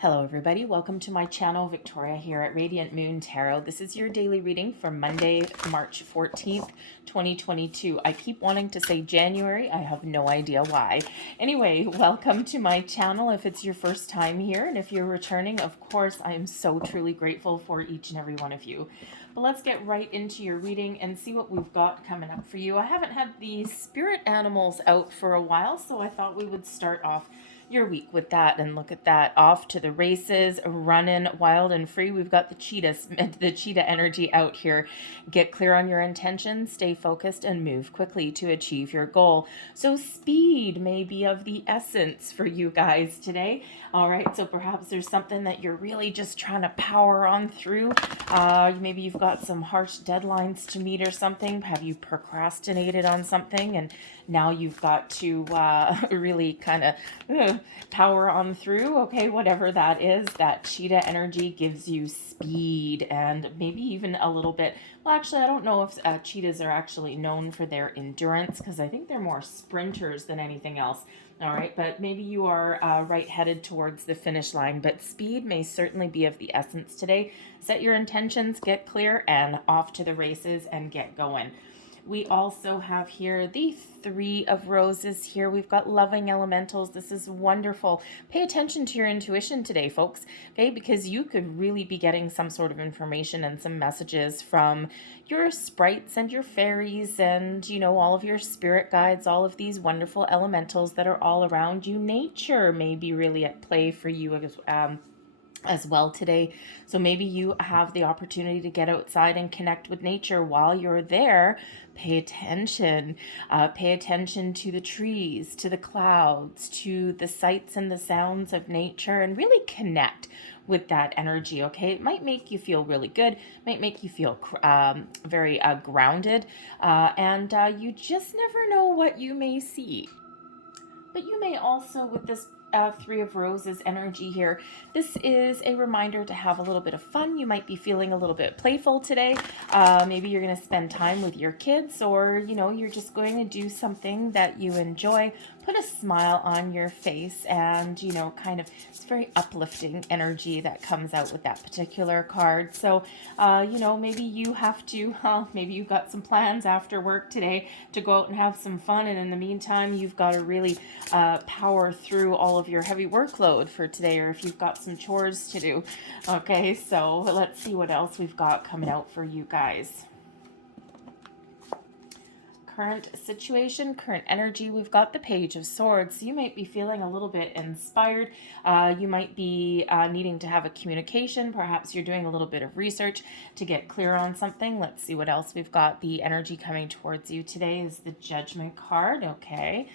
Hello everybody, welcome to my channel. Victoria here at Radiant Moon Tarot. This is your daily reading for Monday, March 14th, 2022. I keep wanting to say January, I have no idea why. Anyway, welcome to my channel if it's your first time here, and if you're returning, of course, I am so truly grateful for each and every one of you. But let's get right into your reading and see what we've got coming up for you. I haven't had the spirit animals out for a while, so I thought we would start off your week with that and look at that. Off to the races, running wild and free. We've got the cheetah energy out here. Get clear on your intentions, stay focused, and move quickly to achieve your goal. So speed may be of the essence for you guys today. All right, so perhaps there's something that you're really just trying to power on through. Maybe you've got some harsh deadlines to meet or something. Have you procrastinated on something and now you've got to really kind of power on through? Okay, whatever that is, that cheetah energy gives you speed and maybe even a little bit. Well, actually, I don't know if cheetahs are actually known for their endurance, because I think they're more sprinters than anything else. All right, but maybe you are right headed towards the finish line, but speed may certainly be of the essence today. Set your intentions, get clear, and off to the races and get going. We also have here the Three of Roses here. We've got loving elementals. This is wonderful. Pay attention to your intuition today, folks, okay? Because you could really be getting some sort of information and some messages from your sprites and your fairies and, you know, all of your spirit guides, all of these wonderful elementals that are all around you. Nature may be really at play for you as well today. So maybe you have the opportunity to get outside and connect with nature. While you're there, pay attention. Pay attention to the trees, to the clouds, to the sights and the sounds of nature, and really connect with that energy, okay? It might make you feel really good, might make you feel very grounded, and you just never know what you may see. But you may also, with this Three of Roses energy here, this is a reminder to have a little bit of fun. You might be feeling a little bit playful today. Maybe you're going to spend time with your kids, or, you know, you're just going to do something that you enjoy. Put a smile on your face, and, you know, kind of, it's very uplifting energy that comes out with that particular card. So, you know, maybe you have to, maybe you've got some plans after work today to go out and have some fun, and in the meantime, you've got to really power through all of your heavy workload for today, or if you've got some chores to do. Okay, so let's see what else we've got coming out for you guys. Current situation, current energy, we've got the Page of Swords. So you might be feeling a little bit inspired. You might be needing to have a communication. Perhaps you're doing a little bit of research to get clear on something. Let's see what else we've got. The energy coming towards you today is the Judgment card. Okay.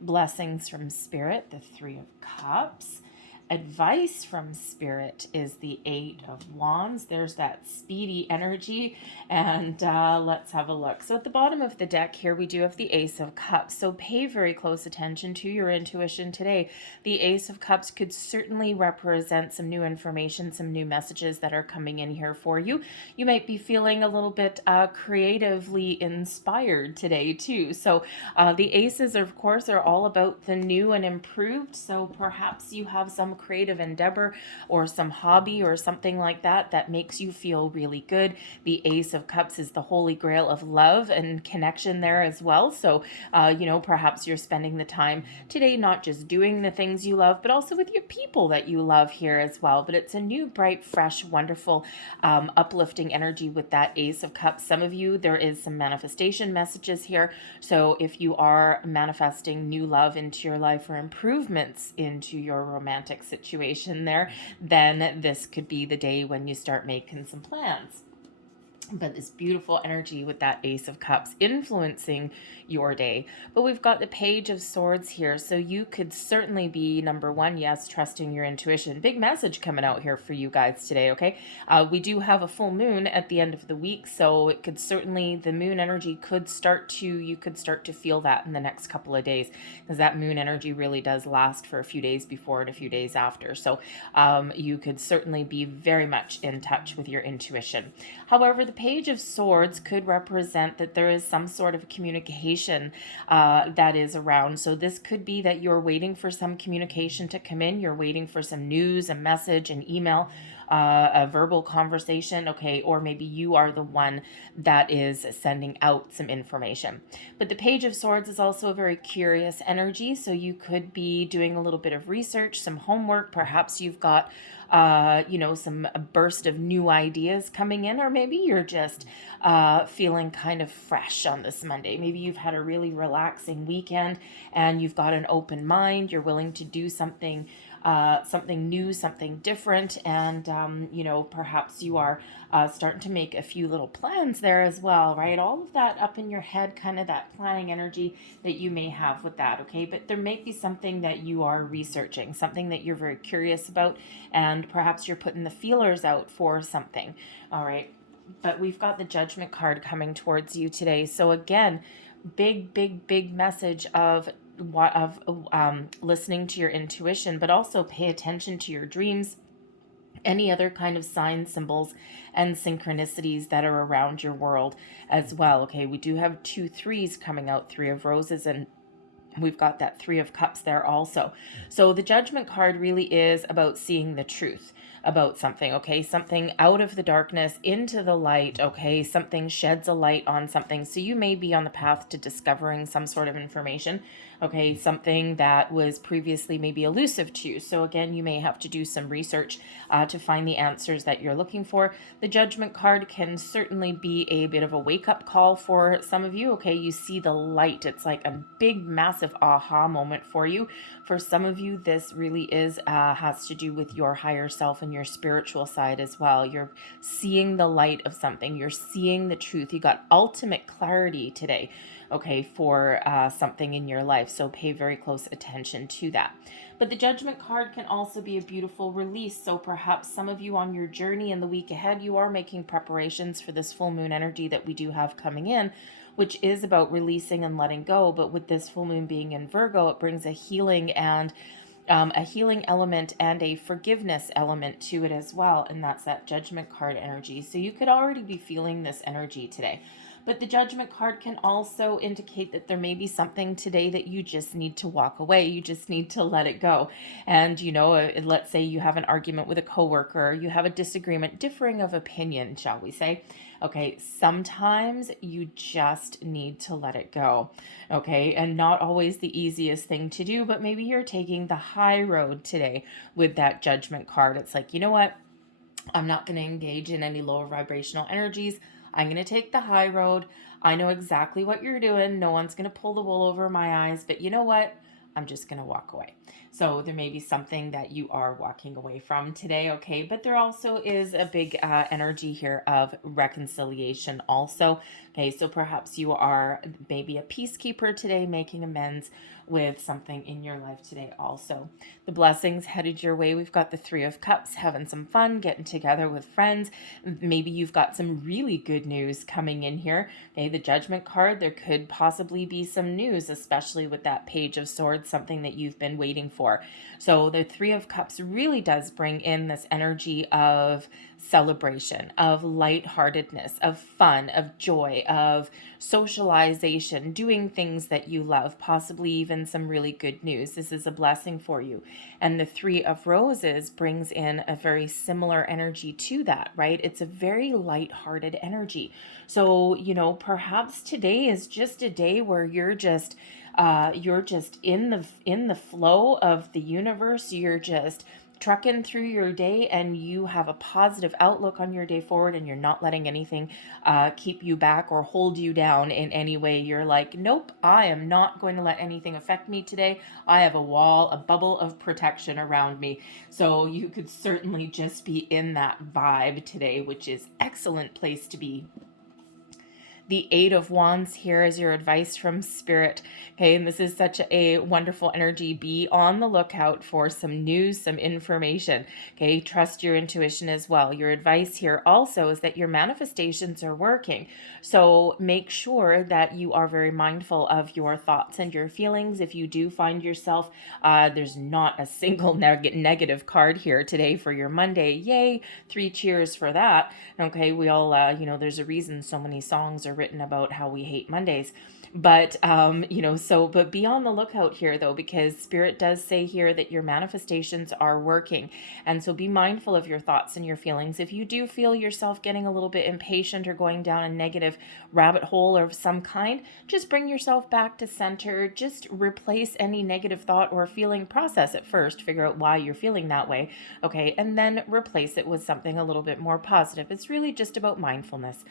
Blessings from Spirit, the Three of Cups. Advice from Spirit is the Eight of Wands. There's that speedy energy, and let's have a look. So at the bottom of the deck here, we do have the Ace of Cups. So pay very close attention to your intuition today. The Ace of Cups could certainly represent some new information, some new messages that are coming in here for you. You might be feeling a little bit creatively inspired today too. So the Aces, of course, are all about the new and improved. So perhaps you have some creative endeavor or some hobby or something like that that makes you feel really good. The Ace of Cups is the holy grail of love and connection there as well. So, you know, perhaps you're spending the time today not just doing the things you love, but also with your people that you love here as well. But it's a new, bright, fresh, wonderful, uplifting energy with that Ace of Cups. Some of you, there is some manifestation messages here. So if you are manifesting new love into your life or improvements into your romantic situation there, then this could be the day when you start making some plans. But this beautiful energy with that Ace of Cups influencing your day. But we've got the Page of Swords here. So you could certainly be, number one, yes, trusting your intuition. Big message coming out here for you guys today, okay? We do have a full moon at the end of the week. So it could certainly, the moon energy could start to, you could start to feel that in the next couple of days. Because that moon energy really does last for a few days before and a few days after. So you could certainly be very much in touch with your intuition. However, the Page of Swords could represent that there is some sort of communication that is around. So this could be that you're waiting for some communication to come in. You're waiting for some news, a message, an email, a verbal conversation, okay, or maybe you are the one that is sending out some information. But the Page of Swords is also a very curious energy, so you could be doing a little bit of research, some homework. Perhaps you've got some burst of new ideas coming in, or maybe you're just feeling kind of fresh on this Monday. Maybe you've had a really relaxing weekend and you've got an open mind. You're willing to do something new, something different, and perhaps you are starting to make a few little plans there as well, right? All of that up in your head, kind of that planning energy that you may have with that, okay? But there may be something that you are researching, something that you're very curious about, and perhaps you're putting the feelers out for something, all right? But we've got the Judgment card coming towards you today. So again, big message of listening to your intuition, but also pay attention to your dreams, any other kind of signs, symbols, and synchronicities that are around your world as well. Okay, we do have 2 3s coming out, 3 of Roses, and we've got that 3 of Cups there also. So the Judgment card really is about seeing the truth about something, okay? Something out of the darkness into the light, okay? Something sheds a light on something. So you may be on the path to discovering some sort of information, okay? Something that was previously maybe elusive to you. So again, you may have to do some research to find the answers that you're looking for. The Judgment card can certainly be a bit of a wake-up call for some of you, okay? You see the light. It's like a big, massive aha moment for you. For some of you, this really is has to do with your higher self and your spiritual side as well. You're seeing the light of something. You're seeing the truth. You got ultimate clarity today, okay, for something in your life. So pay very close attention to that. But the Judgment card can also be a beautiful release. So perhaps some of you on your journey in the week ahead, you are making preparations for this full moon energy that we do have coming in, which is about releasing and letting go. But with this full moon being in Virgo, it brings a healing and a healing element and a forgiveness element to it as well. And that's that Judgment card energy. So you could already be feeling this energy today. But the Judgment card can also indicate that there may be something today that you just need to walk away. You just need to let it go. And, let's say you have an argument with a coworker, you have a disagreement, differing of opinion, shall we say. Okay, sometimes you just need to let it go. Okay, and not always the easiest thing to do, but maybe you're taking the high road today with that Judgment card. It's like, you know what? I'm not going to engage in any lower vibrational energies. I'm going to take the high road. I know exactly what you're doing. No one's going to pull the wool over my eyes, but you know what? I'm just going to walk away. So there may be something that you are walking away from today, okay? But there also is a big energy here of reconciliation also, okay? So perhaps you are maybe a peacekeeper today, making amends with something in your life today also. The blessings headed your way. We've got the 3 of Cups, having some fun, getting together with friends. Maybe you've got some really good news coming in here. Okay, the Judgment card, there could possibly be some news, especially with that Page of Swords, something that you've been waiting for. So the 3 of Cups really does bring in this energy of celebration, of lightheartedness, of fun, of joy, of socialization, doing things that you love, possibly even some really good news. This is a blessing for you. And the 3 of Roses brings in a very similar energy to that, right? It's a very lighthearted energy. So, perhaps today is just a day where you're just in the flow of the universe. You're just trucking through your day and you have a positive outlook on your day forward, and you're not letting anything keep you back or hold you down in any way. You're like, nope, I am not going to let anything affect me today. I have a wall, a bubble of protection around me. So you could certainly just be in that vibe today, which is excellent place to be. The Eight of Wands here is your advice from Spirit. Okay, and this is such a wonderful energy. Be on the lookout for some news, some information. Okay, trust your intuition as well. Your advice here also is that your manifestations are working. So make sure that you are very mindful of your thoughts and your feelings. If you do find yourself, there's not a single negative card here today for your Monday. Yay, 3 cheers for that. Okay, we all, there's a reason so many songs are written about how we hate Mondays. But, but be on the lookout here though, because Spirit does say here that your manifestations are working. And so be mindful of your thoughts and your feelings. If you do feel yourself getting a little bit impatient or going down a negative rabbit hole of some kind, just bring yourself back to center. Just replace any negative thought or feeling, process it first, figure out why you're feeling that way. Okay. And then replace it with something a little bit more positive. It's really just about mindfulness.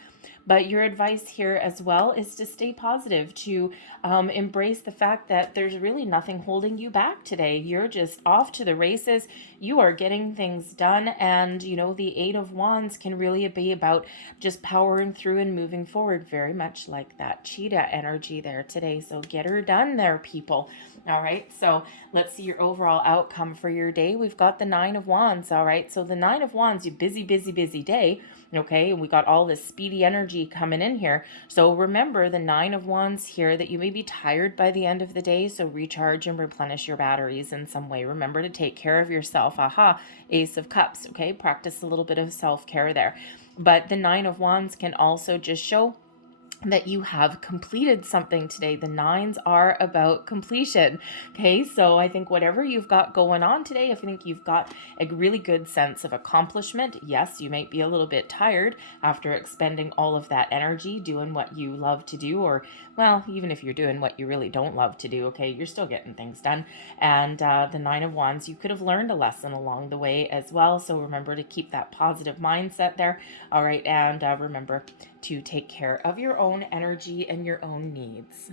But your advice here as well is to stay positive, to embrace the fact that there's really nothing holding you back today. You're just off to the races. You are getting things done. And, the Eight of Wands can really be about just powering through and moving forward, very much like that cheetah energy there today. So get her done there, people. All right. So let's see your overall outcome for your day. We've got the Nine of Wands. All right. So the Nine of Wands, you busy day. Okay, and we got all this speedy energy coming in here. So remember the Nine of Wands here, that you may be tired by the end of the day. So recharge and replenish your batteries in some way. Remember to take care of yourself. Aha, Ace of Cups. Okay, practice a little bit of self-care there. But the Nine of Wands can also just show that you have completed something today. The nines are about completion. Okay, so I think whatever you've got going on today, I think you've got a really good sense of accomplishment. Yes, you might be a little bit tired after expending all of that energy doing what you love to do, or well, even if you're doing what you really don't love to do, okay, you're still getting things done. And the Nine of Wands, you could have learned a lesson along the way as well. So remember to keep that positive mindset there. All right, and remember to take care of your own energy and your own needs.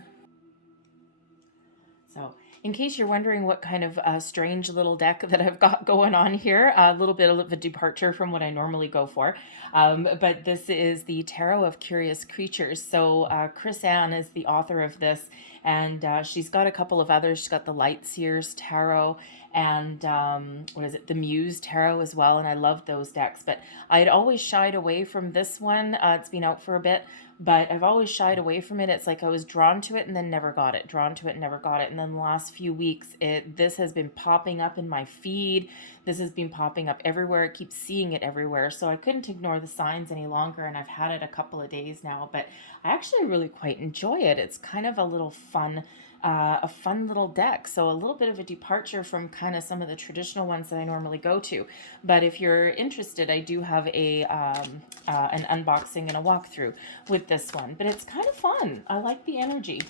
So in case you're wondering what kind of strange little deck that I've got going on here, a little bit of a departure from what I normally go for. But this is the Tarot of Curious Creatures. So Chris Ann is the author of this, and she's got a couple of others. She's got the Lightseers Tarot and the Muse Tarot as well. And I love those decks, but I had always shied away from this one. It's been out for a bit, but I've always shied away from it. It's like I was drawn to it and then never got it, drawn to it and never got it. And then the last few weeks, this has been popping up in my feed. This has been popping up everywhere. I keep seeing it everywhere. So I couldn't ignore the signs any longer. And I've had it a couple of days now, but I actually really quite enjoy it. It's kind of a little fun, a fun little deck. So a little bit of a departure from kind of some of the traditional ones that I normally go to. But if you're interested, I do have an unboxing and a walkthrough with this one. But it's kind of fun. I like the energy.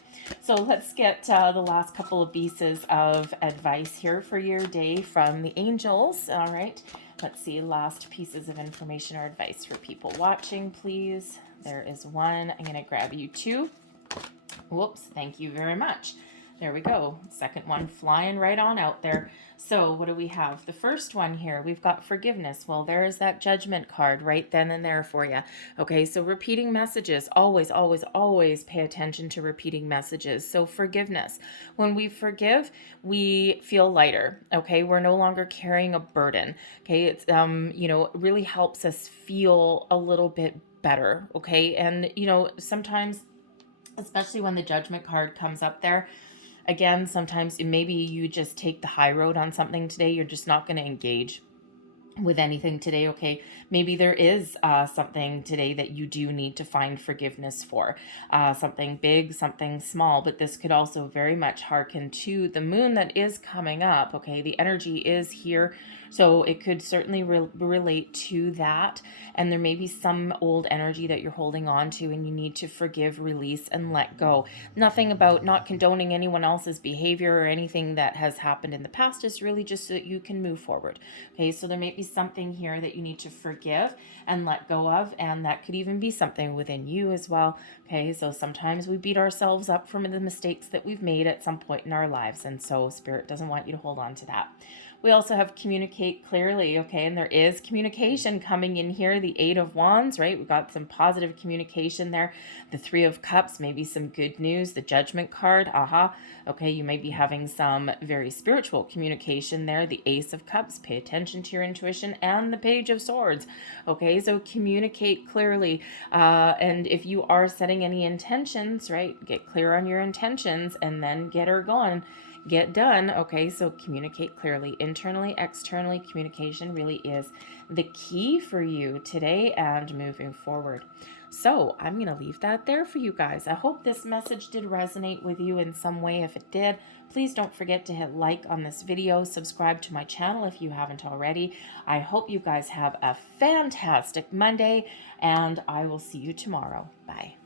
So let's get the last couple of pieces of advice here for your day from the angels. All right. Let's see, last pieces of information or advice for people watching, please. There is one. I'm going to grab you two. Whoops, thank you very much. There we go. Second one flying right on out there. So what do we have? The first one here, we've got forgiveness. Well, there is that judgment card right then and there for you. Okay, so repeating messages. Always, always, always pay attention to repeating messages. So forgiveness. When we forgive, we feel lighter. Okay, we're no longer carrying a burden. Okay, it's it really helps us feel a little bit better. Okay, and sometimes, especially when the judgment card comes up there, again, sometimes maybe you just take the high road on something today. You're just not going to engage with anything today. Okay, maybe there is something today that you do need to find forgiveness for, something big, something small, but this could also very much hearken to the moon that is coming up. Okay, the energy is here, so it could certainly relate to that, and there may be some old energy that you're holding on to and you need to forgive, release, and let go. Nothing about not condoning anyone else's behavior or anything that has happened in the past. It's really just so that you can move forward. Okay, so there may be something here that you need to forgive and let go of, and that could even be something within you as well. Okay, so sometimes we beat ourselves up from the mistakes that we've made at some point in our lives, and so Spirit doesn't want you to hold on to that. We also have communicate clearly, okay? And there is communication coming in here. The Eight of Wands, right? We've got some positive communication there. The Three of Cups, maybe some good news. The Judgment card, okay, you may be having some very spiritual communication there. The Ace of Cups, pay attention to your intuition. And the Page of Swords, okay? So communicate clearly. And if you are setting any intentions, right, get clear on your intentions and then get her going. Get done, okay? So communicate clearly. Internally, externally, communication really is the key for you today and moving forward. So I'm going to leave that there for you guys. I hope this message did resonate with you in some way. If it did, please don't forget to hit like on this video. Subscribe to my channel if you haven't already. I hope you guys have a fantastic Monday, and I will see you tomorrow. Bye.